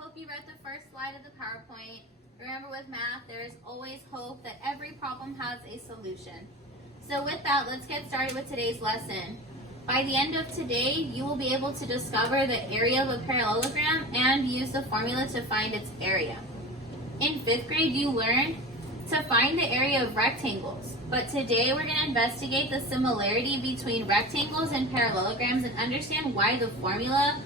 hope you read the first slide of the PowerPoint. Remember, with math, there is always hope that every problem has a solution. So with that, let's get started with today's lesson. By the end of today, you will be able to discover the area of a parallelogram and use the formula to find its area. In 5th grade, you learned to find the area of rectangles. But today, we're going to investigate the similarity between rectangles and parallelograms and understand why the formula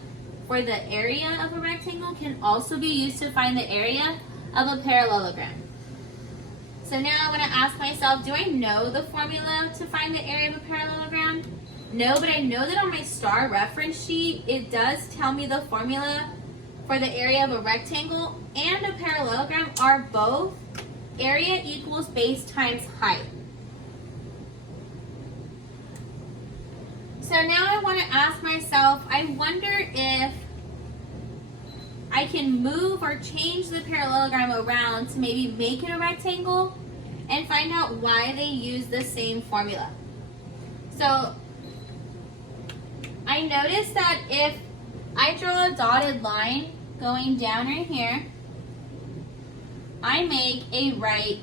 for the area of a rectangle can also be used to find the area of a parallelogram. So now I'm going to ask myself, do I know the formula to find the area of a parallelogram? No, but I know that on my star reference sheet, it does tell me the formula for the area of a rectangle and a parallelogram are both area equals base times height. So now I want to ask myself, I wonder if I can move or change the parallelogram around to maybe make it a rectangle and find out why they use the same formula. So I noticed that if I draw a dotted line going down right here, I make a right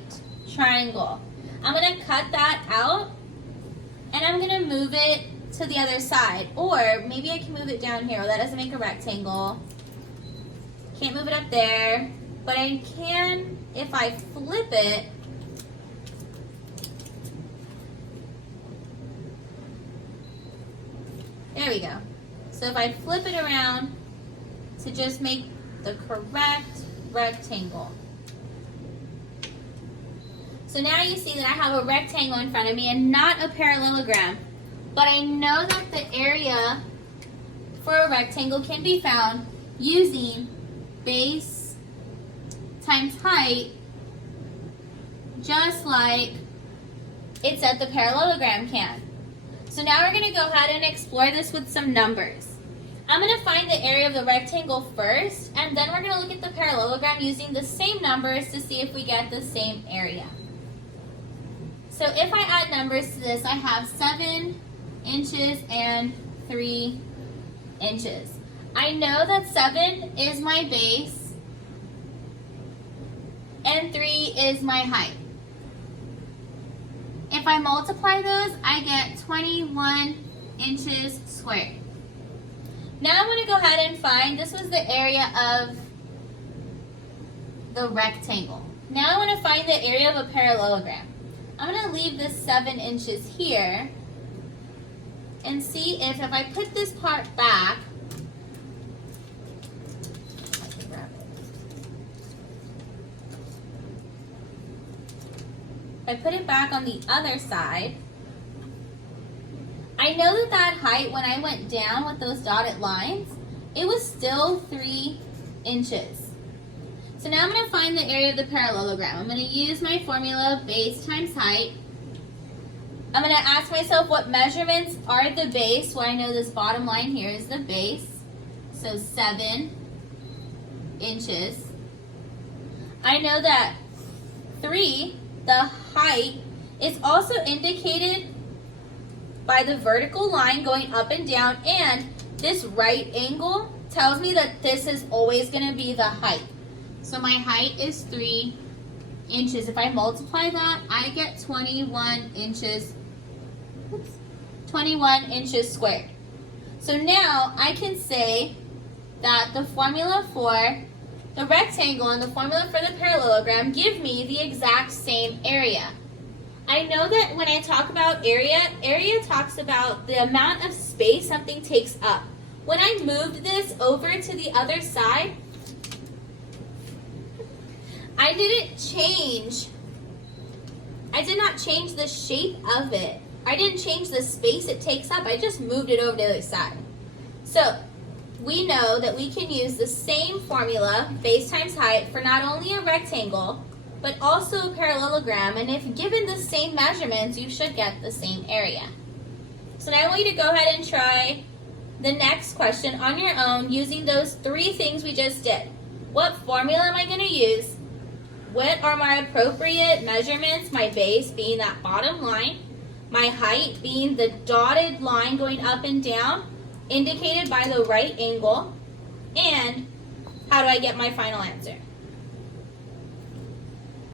triangle. I'm going to cut that out and I'm going to move it to the other side, or maybe I can move it down here. Well, that doesn't make a rectangle. Can't move it up there, but I can if I flip it. There we go. So if I flip it around to just make the correct rectangle. So now you see that I have a rectangle in front of me and not a parallelogram. But I know that the area for a rectangle can be found using base times height, just like it said the parallelogram can. So now we're going to go ahead and explore this with some numbers. I'm going to find the area of the rectangle first, and then we're going to look at the parallelogram using the same numbers to see if we get the same area. So if I add numbers to this, I have 7 inches and 3 inches. I know that 7 is my base and 3 is my height. If I multiply those, I get 21 inches squared. Now I'm going to go ahead and find, this was the area of the rectangle. Now I want to find the area of a parallelogram. I'm going to leave this 7 inches here and see if I put this part back, if I put it back on the other side, I know that height, when I went down with those dotted lines, it was still 3 inches. So now I'm going to find the area of the parallelogram. I'm going to use my formula, base times height. I'm going to ask myself what measurements are at the base. Well, I know this bottom line here is the base, so 7 inches. I know that 3, the height, is also indicated by the vertical line going up and down, and this right angle tells me that this is always going to be the height. So my height is 3 inches. If I multiply that, I get 21 inches squared. So now I can say that the formula for the rectangle and the formula for the parallelogram give me the exact same area. I know that when I talk about area talks about the amount of space something takes up. When I moved this over to the other side, I did not change the shape of it. I didn't change the space it takes up. I just moved it over to the other side. So we know that we can use the same formula, base times height, for not only a rectangle, but also a parallelogram. And if given the same measurements, you should get the same area. So now I want you to go ahead and try the next question on your own using those 3 things we just did. What formula am I going to use? What are my appropriate measurements? My base being that bottom line, my height being the dotted line going up and down, indicated by the right angle, and how do I get my final answer?